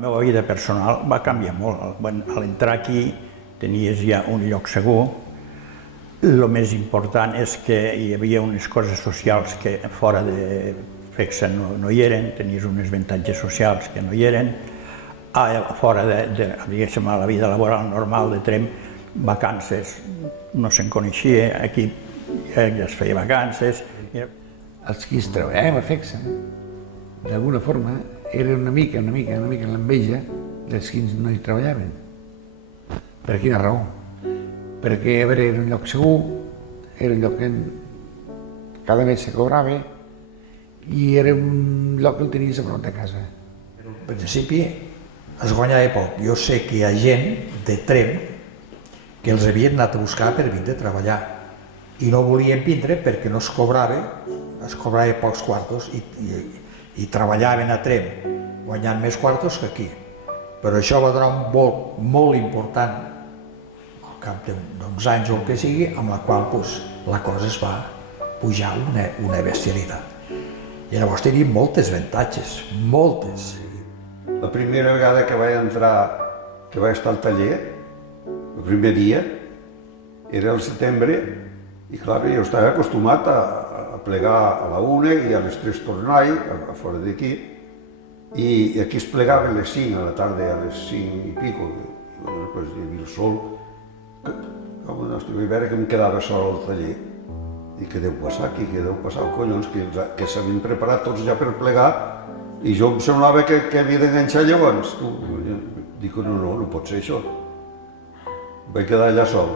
meva vida personal va canviar molt. A l'entrar aquí tenies ja un lloc segur. El més important és que hi havia unes coses socials que fora de FECSA no hi eren, tenies uns avantatges socials que no hi eren. Fora de la vida laboral normal de Tremp, vacances no se'n coneixia, aquí ja es feia vacances. Els qui treballàvem a FECSA, d'alguna forma, era una mica l'enveja dels qui no hi treballaven. Per quina raó? Perquè era un lloc segur, era un lloc que cada mes se cobrava i era un lloc que el tenies a prop de casa. Al principi es guanyava poc. Jo sé que hi ha gent de Tremp que els havien anat a buscar per vindre a treballar i no volien vindre perquè no es cobrava pocs quartos i treballaven a Tremp guanyant més quartos que aquí. Però això va donar un volt molt important al cap d'uns anys o el que sigui, amb la qual la cosa es va pujar una bestialitat. I llavors tenim moltes avantatges, moltes. La primera vegada que vaig entrar, que vaig estar al taller, el primer dia, era al setembre, i clar, jo estava acostumat a plegar a la 1 i a les 3 tornar-hi, a fora d'aquí, i aquí es plegava a les 5 a la tarda, a les 5 i pico, després hi havia el sol. Vaig veure que em quedava sol al taller. I què deu passar aquí, què deu passar, collons, que s'havien preparat tots ja per plegar i jo em semblava que havia d'enganxar llavors. Dic, no pot ser això. Vaig quedar allà sol.